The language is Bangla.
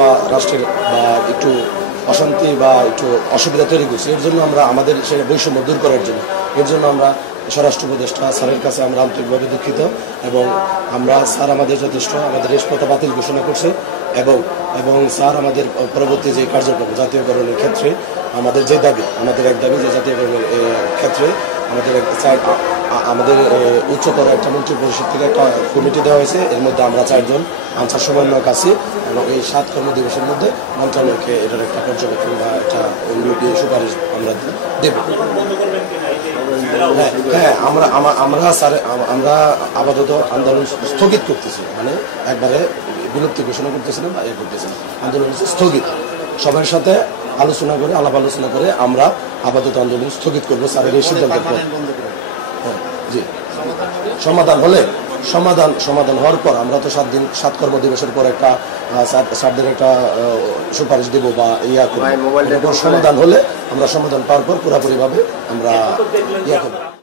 বা রাষ্ট্রের বা একটু অশান্তি বা একটু অসুবিধা তৈরি করছে। এর জন্য আমরা আমাদের সেই বৈষম্য দূর করার জন্য এর জন্য আমরা স্বরাষ্ট্র উপদেষ্টা স্যারের কাছে আমরা আন্তরিকভাবে দুঃখিত এবং আমরা স্যার আমাদের যথেষ্ট আমাদের রেশপথা বাতিল ঘোষণা করছে এবং স্যার আমাদের পরবর্তী যে কার্যক্রম জাতীয়করণের ক্ষেত্রে আমাদের যে দাবি আমাদের এক দাবি যে জাতীয়করণের ক্ষেত্রে আমাদের উচ্চতর একটা মন্ত্রী পরিষদ থেকে একটা কমিটি দেওয়া হয়েছে। এর মধ্যে আমরা 4 জন আনসার সমন্বয়ক আছি এবং এই 7 কর্মদিবসের মধ্যে মন্ত্রণালয়কে এটার একটা পর্যবেক্ষণ বা একটা সুপারিশ আমরা দেব। হ্যাঁ আমরা আপাতত আন্দোলন স্থগিত করতেছি, মানে একবারে বিলুপ্তি ঘোষণা করতেছিলাম বা করতেছিলাম, আন্দোলন স্থগিত। সবার সাথে আলোচনা করে আলাপ আলোচনা করে আমরা আপাতত আন্দোলন স্থগিত করবো স্যারের এই সিদ্ধান্তের পর। জি, সমাধান হওয়ার পর আমরা তো 7 কর্মদিবসের পর একটা স্যারদের একটা সুপারিশ দেবো বা করবো। সমাধান হলে আমরা সমাধান পাওয়ার পর পুরোপুরি ভাবে আমরা করবো।